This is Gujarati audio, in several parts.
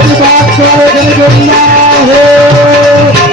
প্রতিবাদ করে গরিবের না হোক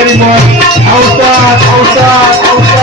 કરી આવતા આવતા